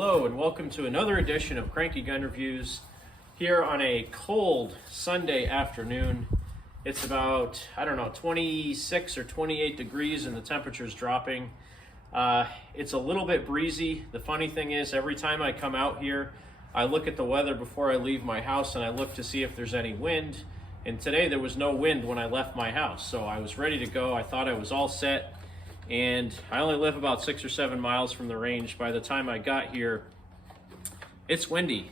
Hello and welcome to another edition of Cranky Gun Reviews here on a cold Sunday afternoon. It's about, 26 or 28 degrees and the temperature's dropping. It's a little bit breezy. The funny thing is, every time I come out here, I look at the weather before I leave my house and I look to see if there's any wind. And today there was no wind when I left my house, so I was ready to go. I thought I was all set. And I only live about 6 or 7 miles from the range. By the time I got here, it's windy.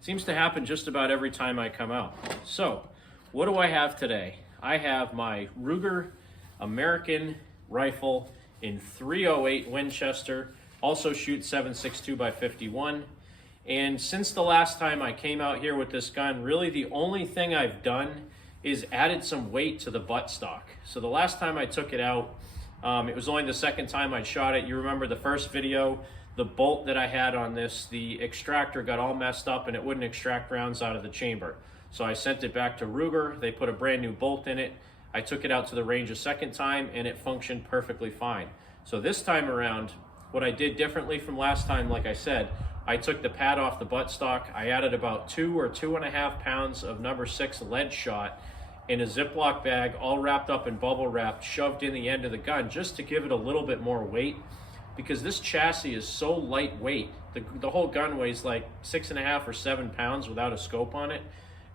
Seems to happen just about every time I come out. So, what do I have today? I have my Ruger American rifle in .308 Winchester, also shoots 7.62 by 51. And since the last time I came out here with this gun, really the only thing I've done is added some weight to the buttstock. So the last time I took it out, it was only the second time I shot it. You remember the first video, the bolt that I had on this, the extractor got all messed up and it wouldn't extract rounds out of the chamber. So I sent it back to Ruger. They put a brand new bolt in it. I took it out to the range a second time and it functioned perfectly fine. So this time around, what I did differently from last time, like I said, I took the pad off the buttstock. I added about 2 or 2.5 pounds of number 6 lead shot in a Ziploc bag, all wrapped up in bubble wrap, shoved in the end of the gun just to give it a little bit more weight, because this chassis is so lightweight. The whole gun weighs like 6.5 or 7 pounds without a scope on it.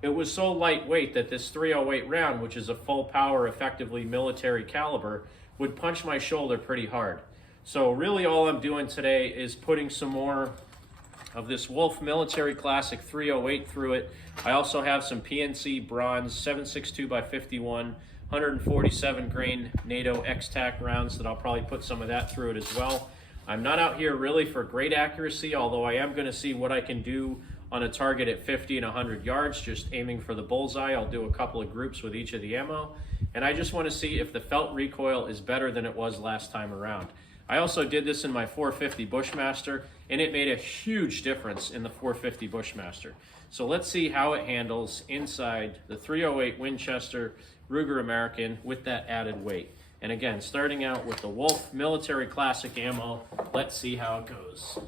It was so lightweight that this .308 round, which is a full power, effectively military caliber, would punch my shoulder pretty hard. So really all I'm doing today is putting some more of this Wolf Military Classic .308 through it. I also have some PMC bronze 7.62 by 51, 147 grain NATO X-Tac rounds that I'll probably put some of that through it as well. I'm not out here really for great accuracy, although I am going to see what I can do on a target at 50 and 100 yards, just aiming for the bullseye. I'll do a couple of groups with each of the ammo, and I just want to see if the felt recoil is better than it was last time around. I also did this in my 450 Bushmaster, and it made a huge difference in the 450 Bushmaster. So let's see how it handles inside the .308 Winchester Ruger American with that added weight. And again, starting out with the Wolf Military Classic ammo, let's see how it goes.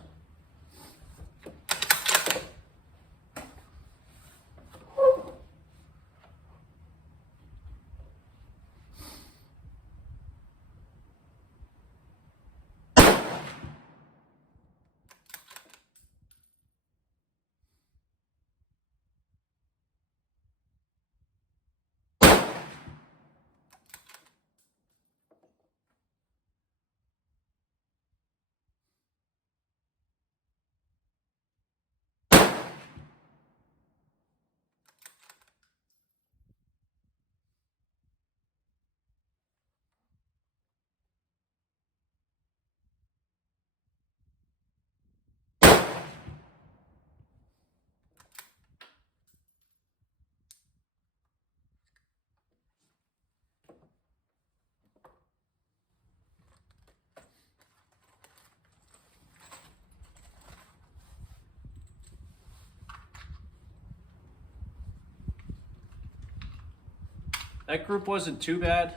That group wasn't too bad.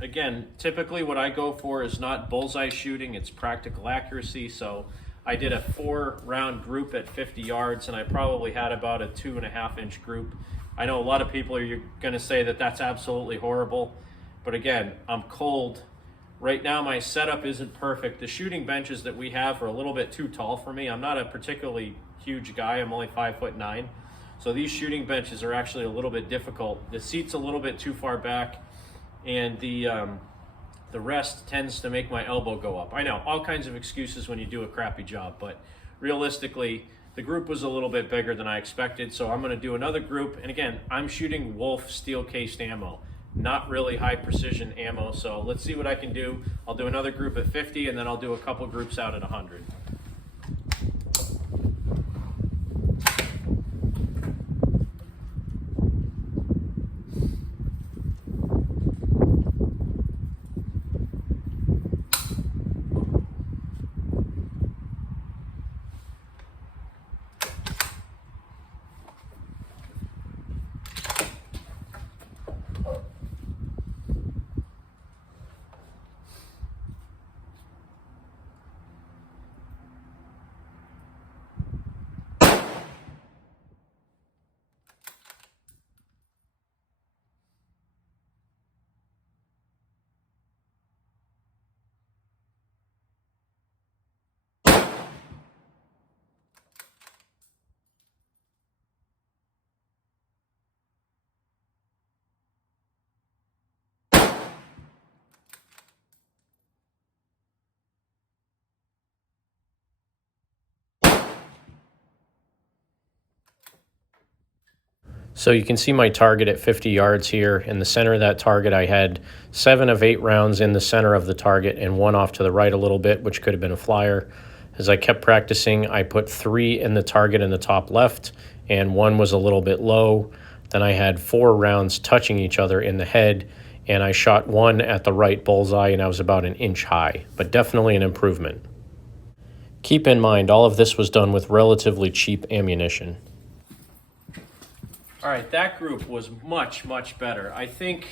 Again, typically what I go for is not bullseye shooting, it's practical accuracy. So I did a 4-round group at 50 yards and I probably had about a 2.5-inch group. I know a lot of people are going to say that that's absolutely horrible, but again, I'm cold. Right now my setup isn't perfect. The shooting benches that we have are a little bit too tall for me. I'm not a particularly huge guy, I'm only 5'9". So these shooting benches are actually a little bit difficult. The seat's a little bit too far back, and the rest tends to make my elbow go up. I know, all kinds of excuses when you do a crappy job, but realistically, the group was a little bit bigger than I expected, so I'm gonna do another group. And again, I'm shooting Wolf steel-cased ammo, not really high precision ammo, so let's see what I can do. I'll do another group at 50, and then I'll do a couple groups out at 100. So you can see my target at 50 yards here. In the center of that target, I had 7 of 8 rounds in the center of the target and 1 off to the right a little bit, which could have been a flyer. As I kept practicing, I put 3 in the target in the top left, and 1 was a little bit low. Then I had 4 rounds touching each other in the head, and I shot 1 at the right bullseye, and I was about an inch high, but definitely an improvement. Keep in mind, all of this was done with relatively cheap ammunition. All right, that group was much, much better. I think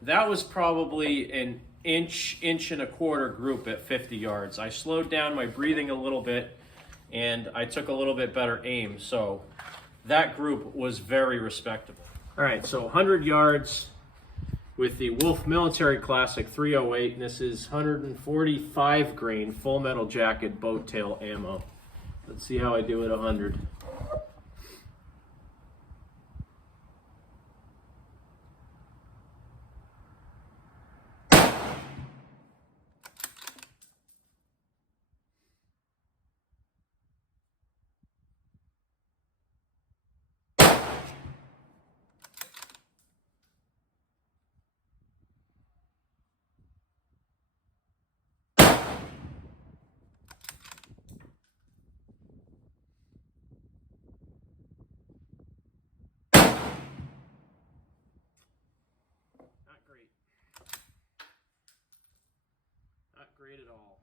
that was probably an inch and a quarter group at 50 yards. I slowed down my breathing a little bit, and I took a little bit better aim. So that group was very respectable. All right, so 100 yards with the Wolf Military Classic 308, and this is 145 grain full metal jacket boat tail ammo. Let's see how I do at 100. Not great at all.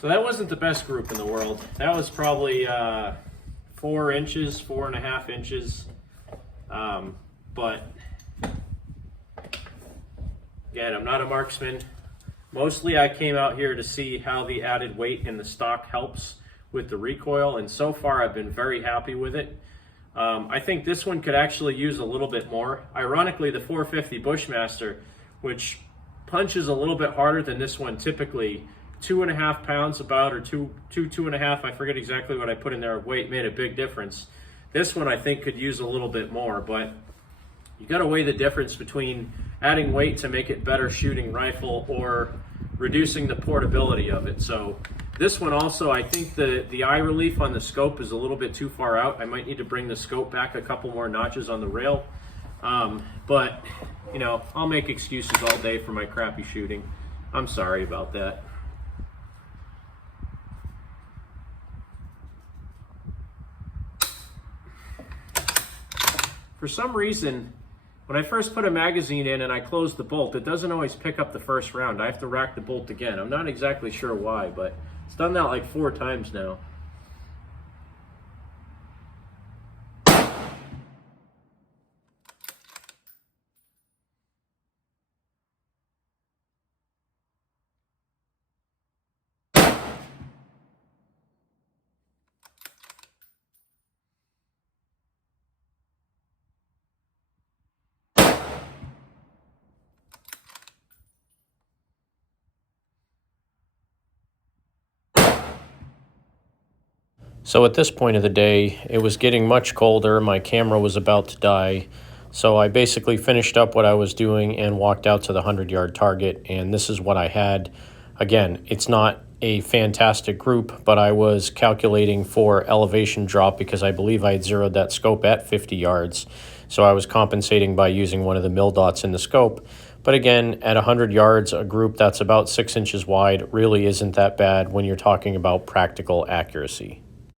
So that wasn't the best group in the world. That was probably 4 inches, 4.5 inches. But again, I'm not a marksman. Mostly I came out here to see how the added weight in the stock helps with the recoil, and so far I've been very happy with it. I think this one could actually use a little bit more. Ironically, the 450 Bushmaster, which punches a little bit harder than this one typically, 2.5 pounds about, or 2.5, I forget exactly what I put in there, weight made a big difference. This one I think could use a little bit more, but you got to weigh the difference between adding weight to make it better shooting rifle or reducing the portability of it. So this one also, I think the eye relief on the scope is a little bit too far out. I might need to bring the scope back a couple more notches on the rail. But, you know, I'll make excuses all day for my crappy shooting. I'm sorry about that. For some reason, when I first put a magazine in and I close the bolt, it doesn't always pick up the first round. I have to rack the bolt again. I'm not exactly sure why, but it's done that like 4 times now. So at this point of the day, it was getting much colder. My camera was about to die. So I basically finished up what I was doing and walked out to the 100-yard target, and this is what I had. Again, it's not a fantastic group, but I was calculating for elevation drop because I believe I had zeroed that scope at 50 yards. So I was compensating by using one of the mil dots in the scope. But again, at 100 yards, a group that's about 6 inches wide really isn't that bad when you're talking about practical accuracy.